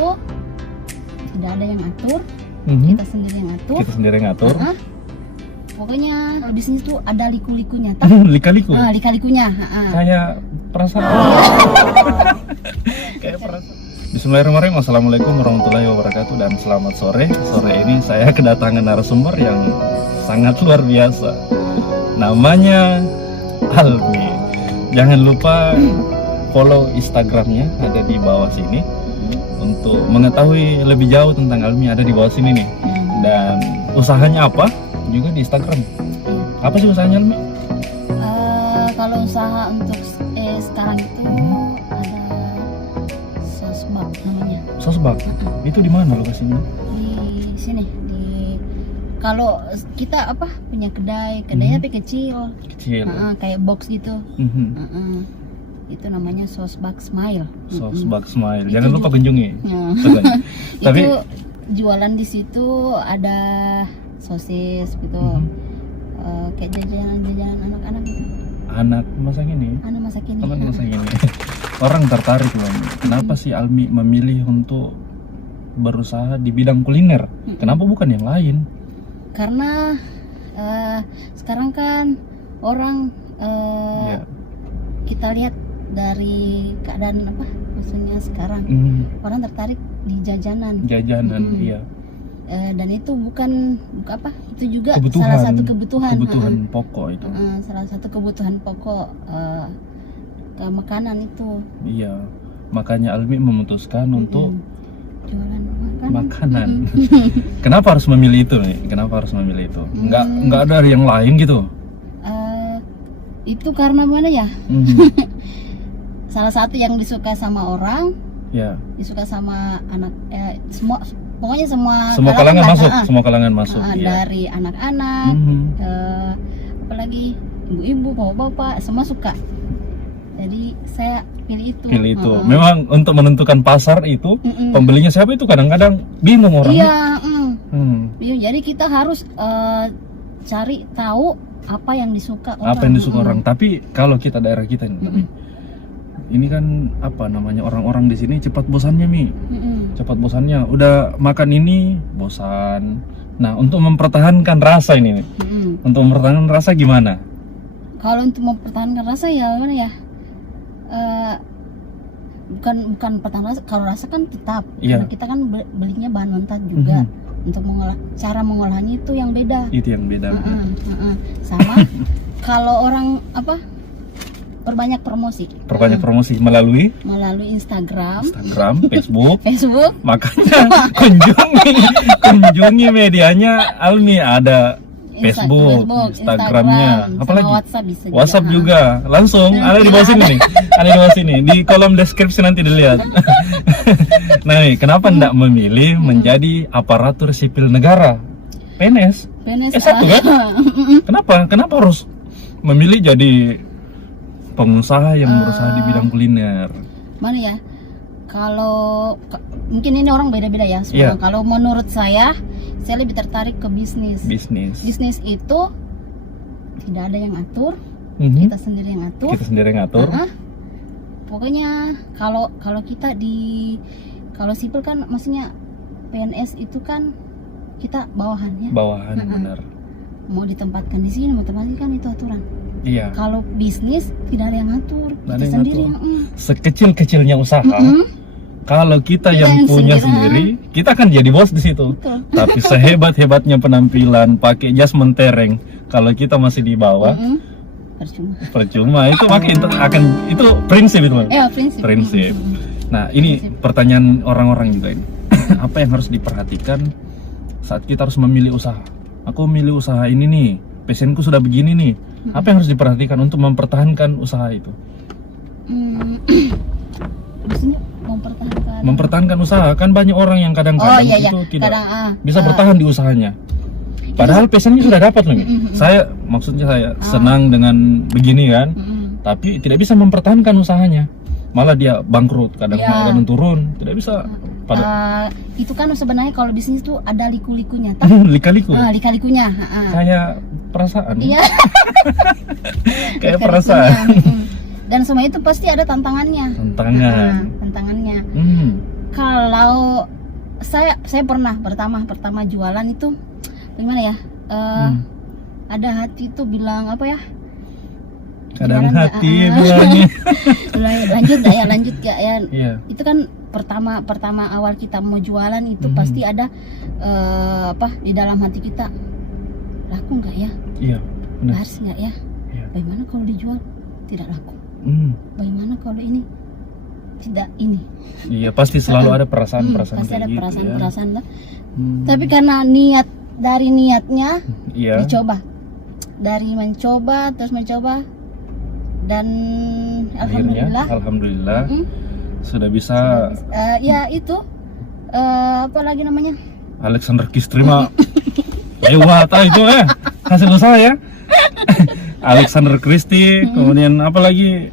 itu tidak ada yang atur, kita sendiri yang atur. Kita sendiri yang ngatur. Pokoknya bisnis itu ada liku-likunya. Lika-liku. Lika-likunya. Kayak perasaan. Kayak perasaan. Bismillahirrahmanirrahim. Assalamualaikum warahmatullahi wabarakatuh dan selamat sore. Sore ini saya kedatangan narasumber yang sangat luar biasa. Namanya Almi. Jangan lupa follow Instagramnya, ada di bawah sini. Untuk mengetahui lebih jauh tentang Almi, ada di bawah sini nih. Dan usahanya apa juga di Instagram. Apa sih usahanya, Almi? Kalau usaha untuk sekarang itu ada Sosbak namanya. Sosbak? Itu di mana lokasinya? Di sini. Kalau kita punya kedainya tapi kecil. Kayak box gitu. Itu namanya Sosbak Smile. Sosbak Smile. Jangan lupa kunjungi. Tapi itu jualan di situ ada sosis gitu. Kayak jajanan anak-anak gitu. Anak masa kini. Anak masa kini. Orang tertarik loh. Kenapa sih Almi memilih untuk berusaha di bidang kuliner? Kenapa bukan yang lain? Karena sekarang kan orang kita lihat dari keadaan maksudnya sekarang orang tertarik di jajanan. Iya. Dan itu bukan itu juga salah satu kebutuhan pokok itu. Salah satu kebutuhan pokok ke makanan itu. Iya, makanya Almi memutuskan untuk jualan makanan. Kenapa harus memilih itu nih? Kenapa harus memilih itu? Nggak ada yang lain gitu? Itu karena mana ya? Salah satu yang disuka sama orang, disuka sama anak, pokoknya semua kalangan masuk, semua kalangan masuk. Dari anak-anak, apalagi ibu-ibu, bapak-bapak, semua suka. Jadi saya pilih itu. Memang untuk menentukan pasar itu, pembelinya siapa itu kadang-kadang bingung orang. Iya, bingung. Jadi kita harus cari tahu apa yang disuka orang. Apa yang disuka orang. Tapi kalau kita daerah kita ini kan orang-orang di sini cepat bosannya cepat bosannya. Udah makan ini bosan. Nah, untuk mempertahankan rasa ini, untuk mempertahankan rasa gimana? Kalau untuk mempertahankan rasa ya gimana ya? Bukan pertahanan rasa. Kalau rasa kan tetap. Karena kita kan belinya bahan mentah juga. Untuk cara mengolahnya itu yang beda. Itu yang beda. Sama kalau orang perbanyak promosi. Melalui Instagram, Facebook. Makanya kunjungi medianya Almi, ada Facebook, Instagramnya, apalagi WhatsApp juga. Langsung ada di bawah sini nih. Ada di bawah sini. Di kolom deskripsi nanti dilihat. Nah, kenapa enggak memilih menjadi aparatur sipil negara? PNS S1 kan? Kenapa harus memilih jadi pengusaha yang berusaha di bidang kuliner? Mana ya? Kalau mungkin ini orang beda-beda ya. Kalau menurut saya lebih tertarik ke bisnis. Bisnis itu tidak ada yang atur, kita sendiri yang atur. Pokoknya kalau kita kalau sipil kan maksudnya PNS itu kan kita bawahannya. Benar. Mau ditempatkan di sini, mau tempatkan itu aturan. Iya. Kalau bisnis tidak ada yang ngatur, kita sendiri yang sekecil-kecilnya usaha. Kalau kita yang punya sendiri, kita akan jadi bos di situ. Betul. Tapi sehebat-hebatnya penampilan, pakai jas mentereng, kalau kita masih di bawah, percuma. Itu itu prinsip itu. Prinsip. Nah, ini pertanyaan orang-orang juga ini. Apa yang harus diperhatikan saat kita harus memilih usaha? Aku memilih usaha ini nih, passionku sudah begini nih. Apa yang harus diperhatikan untuk mempertahankan usaha itu? Mempertahankan usaha, kan banyak orang yang kadang-kadang itu tidak bisa bertahan di usahanya. Padahal passionnya sudah dapat loh. Maksudnya saya senang dengan begini kan, tapi tidak bisa mempertahankan usahanya. Malah dia bangkrut, kadang-kadang turun, tidak bisa. Itu kan sebenarnya kalau bisnis itu ada liku-likunya. Lika-likunya. Kayak perasaan. Iya. Kayak perasaan. Dan semua itu pasti ada tantangannya. Tantangannya. Kalau saya pernah pertama jualan itu gimana ya? Ada hati itu bilang apa ya? Kadang hati bilangnya. lanjut gak ya? Iya. Itu kan pertama awal kita mau jualan itu pasti ada di dalam hati kita, laku nggak ya? Iya. Benar. Laris nggak ya? Iya. Bagaimana kalau dijual tidak laku? Bagaimana kalau ini tidak ini? Iya, pasti selalu ada perasaan-perasaan pasti ada kayak gitu, perasaan lah. Tapi karena dari niatnya iya. dicoba, dari mencoba terus mencoba, dan Akhirnya, alhamdulillah sudah bisa. Ya itu apa lagi namanya? Alexander Kistrima lewat itu hasil usaha ya. Alexander Christie, kemudian apa lagi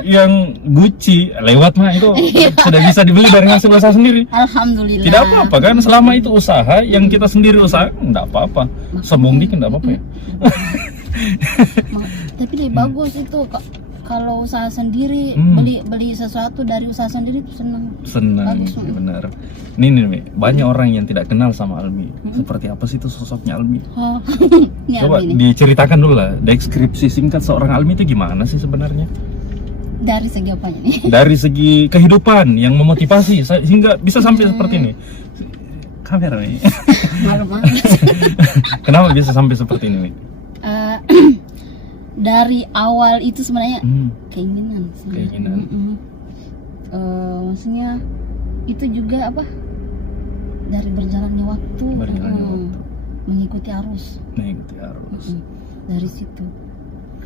yang Gucci lewat mah itu sudah bisa dibeli dari hasil usaha sendiri. Alhamdulillah. Tidak apa-apa kan, selama itu usaha yang kita sendiri usaha, enggak apa-apa. Sombong dikit enggak apa-apa ya. Tapi lebih bagus itu kalau usaha sendiri, beli sesuatu dari usaha sendiri itu senang. Bagus, benar. Ini nih, banyak orang yang tidak kenal sama Almi. Seperti apa sih itu sosoknya Almi? Coba diceritakan dulu lah, deskripsi singkat seorang Almi itu gimana sih sebenarnya? Dari segi apanya nih? Dari segi kehidupan yang memotivasi sehingga bisa sampai seperti ini. Kamera nih. Malu-malu. Kenapa bisa sampai seperti ini, Mi? Dari awal itu sebenarnya keinginan. Maksudnya itu juga apa? Dari berjalannya waktu. Mengikuti arus. Dari situ.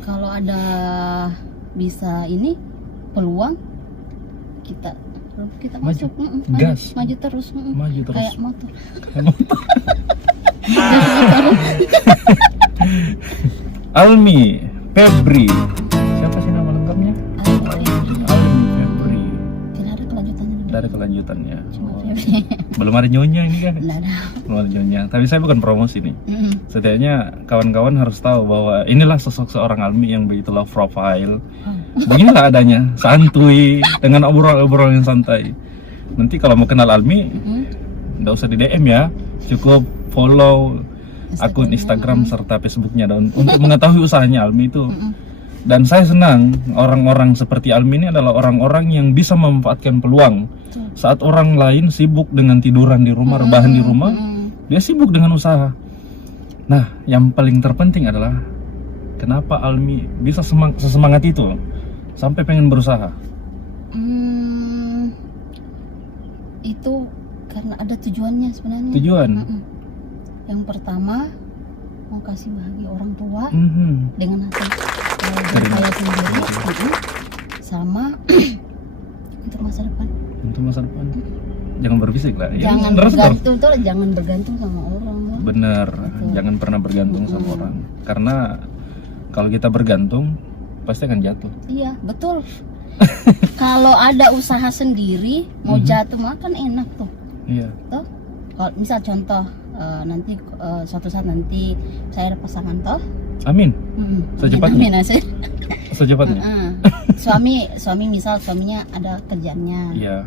Kalau ada bisa ini peluang, kita maju. Maju terus. Kayak motor. Almi Febri, siapa sih nama lengkapnya? Almi Febri. Tidak ada kelanjutannya. Tidak ada kelanjutannya. Febri. Belum ada nyonya ini kan? Tidak ada. Belum ada nyonya. Tapi saya bukan promosi nih. Setidaknya kawan-kawan harus tahu bahwa inilah sosok seorang Almi yang begitu low profile. Beginilah adanya, santuy, dengan obrolan yang santai. Nanti kalau mau kenal Almi, nggak usah di DM ya, cukup follow akun Instagram serta Facebooknya untuk mengetahui usahanya Almi itu. Dan saya senang orang-orang seperti Almi ini adalah orang-orang yang bisa memanfaatkan peluang. Saat orang lain sibuk dengan tiduran di rumah, rebahan di rumah, dia sibuk dengan usaha. Nah, yang paling terpenting adalah kenapa Almi bisa sesemangat itu sampai pengen berusaha? Itu karena ada tujuannya sebenarnya. Tujuan? Yang pertama, mau kasih bahagia orang tua dengan hati saya sendiri, sama untuk masa depan. Untuk masa depan. Jangan berbisik lah. Jangan bergantung sama orang. Bener, jangan pernah bergantung sama orang. Karena kalau kita bergantung, pasti akan jatuh. Iya, betul. Kalau ada usaha sendiri, mau jatuh makan enak tuh. Iya. Tuh, kalau misal contoh nanti suatu saat nanti saya ada pasangan toh. Amin. Secepatnya. Amin. Secepatnya. Suami misal suaminya ada kerjaannya. Iya.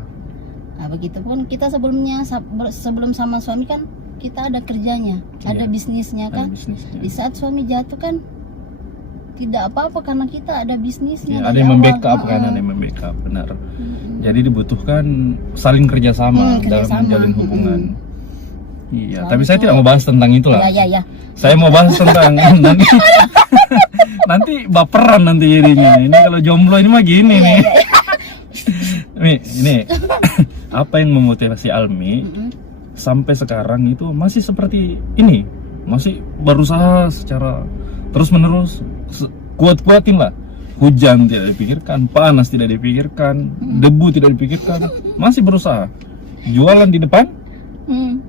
Nah, begitupun kita sebelum sama suami kan kita ada kerjanya, ada bisnisnya kan. Di saat suami jatuh kan tidak apa-apa karena kita ada bisnisnya. Ada yang membackup kan, ada yang membackup, benar. Jadi dibutuhkan saling kerjasama dalam menjalin hubungan. Iya, tapi saya tidak mau bahas tentang itu lah. Iya. Saya mau bahas tentang nanti baperan nanti jadinya. Ini kalau jomblo ini mah gini nih. Ini apa yang memotivasi Almi sampai sekarang itu masih seperti ini, masih berusaha secara terus-menerus, kuat-kuatin lah. Hujan tidak dipikirkan, panas tidak dipikirkan, debu tidak dipikirkan, masih berusaha. Jualan di depan,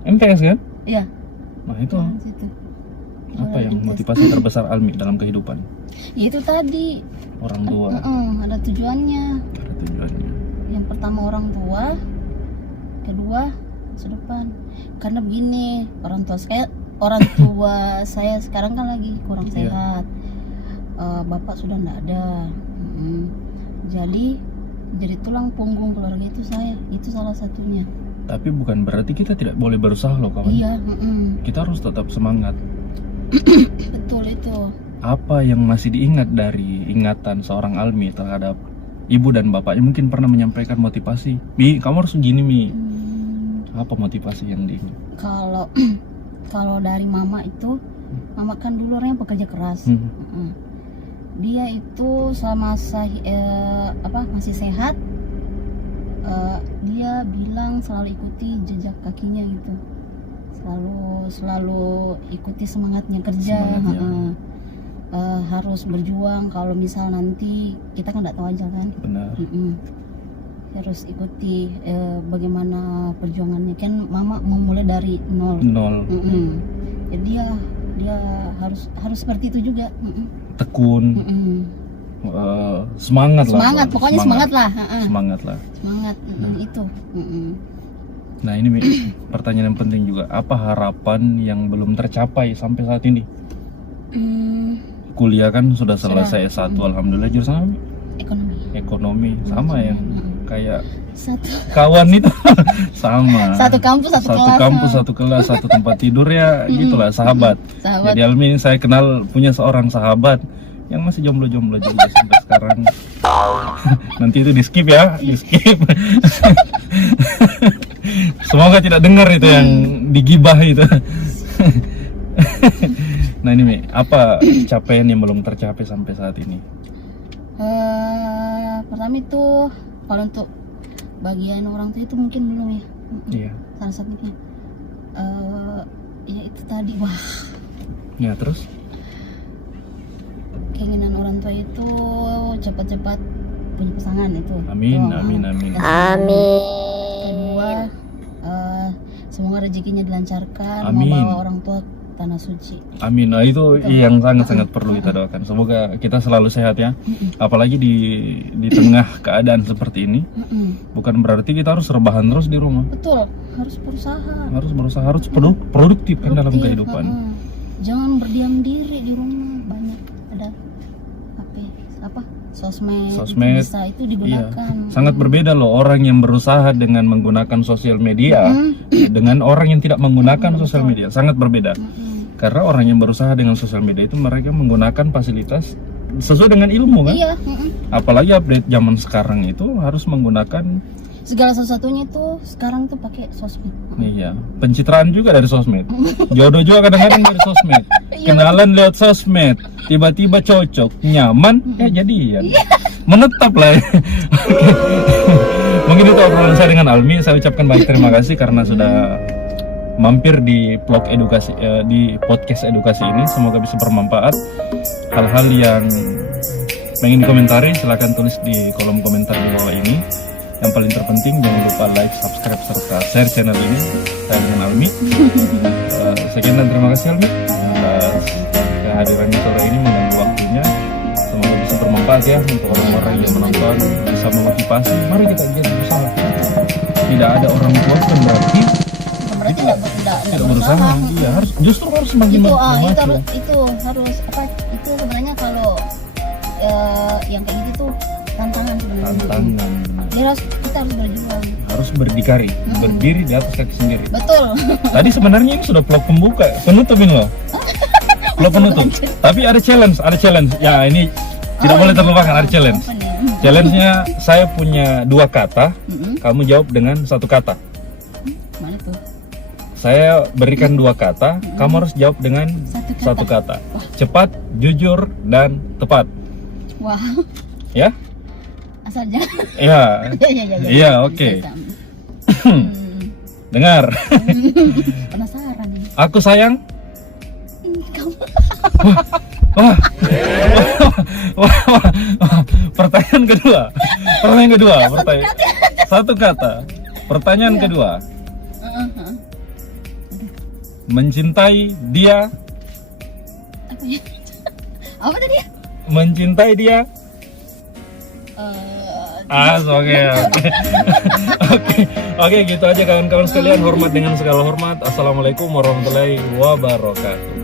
MTS kan? Iya. Nah itu apa yang motivasi terbesar Almi dalam kehidupan? Itu tadi orang tua. Ada tujuannya. Ada tujuannya. Yang pertama orang tua, kedua masa depan. Karena begini, orang tua saya sekarang kan lagi kurang sehat. Bapak sudah tidak ada. Jadi Jadi tulang punggung keluarga itu saya, itu salah satunya. Tapi bukan berarti kita tidak boleh berusaha loh kawan. Iya. Kita harus tetap semangat. Betul itu. Apa yang masih diingat dari ingatan seorang Almi terhadap ibu dan bapaknya? Mungkin pernah menyampaikan motivasi, Mi, kamu harus gini, Mi. Apa motivasi yang diingat? Kalau dari mama itu, mama kan dulu orangnya pekerja keras. Dia itu selama masih sehat, dia bilang selalu ikuti jejak kakinya gitu, selalu ikuti semangatnya kerja. Harus berjuang, kalau misal nanti kita kan nggak tahu aja kan. Benar. Harus ikuti bagaimana perjuangannya, kan mama memulai dari nol. Jadi dia harus seperti itu juga. Tekun. Semangat pokoknya semangat lah. Itu. Nah ini pertanyaan yang penting juga, apa harapan yang belum tercapai sampai saat ini? Kuliah kan sudah selesai S1, alhamdulillah. Jurusan apa? Ekonomi. Sama yang kayak kawan itu. Sama. Satu kampus, satu kelas, satu tempat tidur ya, gitulah sahabat. Jadi Almi saya kenal punya seorang sahabat yang masih jomblo-jomblo juga sampai sekarang. Nanti itu di skip ya, di skip. Semoga tidak dengar itu yang digibah itu. Nah ini Mi, apa capaian yang belum tercapai sampai saat ini? Pertama itu kalau untuk bagian orang tua itu mungkin belum ya. Iya. Salah satunya. Ya itu tadi, wah. Ya terus? Keinginan orang tua itu cepat-cepat punya pasangan itu. Amin. Kedua, semoga rezekinya dilancarkan, membawa orang tua tanah suci. Amin. Nah itu yang sangat-sangat perlu kita doakan. Semoga kita selalu sehat ya. Apalagi di tengah keadaan seperti ini. Bukan berarti kita harus rebahan terus di rumah. Betul. Harus produktif kan dalam kehidupan. Jangan berdiam diri di rumah. Banyak ada sosmed bisa itu digunakan. Iya. Sangat berbeda loh orang yang berusaha dengan menggunakan sosial media dengan orang yang tidak menggunakan sosial media. Sangat berbeda. Karena orang yang berusaha dengan sosial media itu mereka menggunakan fasilitas sesuai dengan ilmu kan. Iya. Apalagi update zaman sekarang itu harus menggunakan segala sesuatunya itu sekarang tuh pakai sosmed. Iya, pencitraan juga dari sosmed. Jodoh juga kadang-kadang dari sosmed. Kenalan lewat sosmed, tiba-tiba cocok, nyaman, jadian. Menetap lah. Mungkin itu obrolan saya dengan Almi. Saya ucapkan banyak terima kasih karena sudah mampir di vlog edukasi, di podcast edukasi ini. Semoga bisa bermanfaat. Hal-hal yang ingin komentari silahkan tulis di kolom komentar di bawah ini. Yang paling terpenting jangan lupa like, subscribe, serta share channel ini. Saya dengan Almi. Sekian dan terima kasih Almi atas kehadirannya sore ini, mengganggu waktunya. Semoga bisa bermanfaat ya untuk orang-orang yang menonton, bisa memotivasi. Mari kita giat berusaha. Tidak ada orang tua bukan berarti tidak berusaha. Iya, justru harus semakin maju. Itu harus itu sebenarnya kalau yang kayak gitu tantangan sebenarnya. Kita harus berjuang. Harus berdikari, berdiri di atas kaki sendiri. Betul. Tadi sebenarnya ini sudah vlog pembuka, penutupin loh. Vlog penutup. Tapi ada challenge. Ya ini tidak boleh terlupakan, ada challenge. Challenge-nya saya punya 2 kata, kamu jawab dengan 1 kata. Mana tuh? Saya berikan 2 kata, kamu harus jawab dengan 1 kata. Cepat, jujur, dan tepat. Wah. Ya? Asal jangan. Iya, oke. Dengar. Penasaran. Aku sayang. Kamu. Pertanyaan kedua. 1 kata. Pertanyaan kedua. Mencintai dia. Apa tadi? Mencintai dia. Oke, gitu aja kawan-kawan sekalian. Hormat dengan segala hormat. Assalamualaikum warahmatullahi wabarakatuh.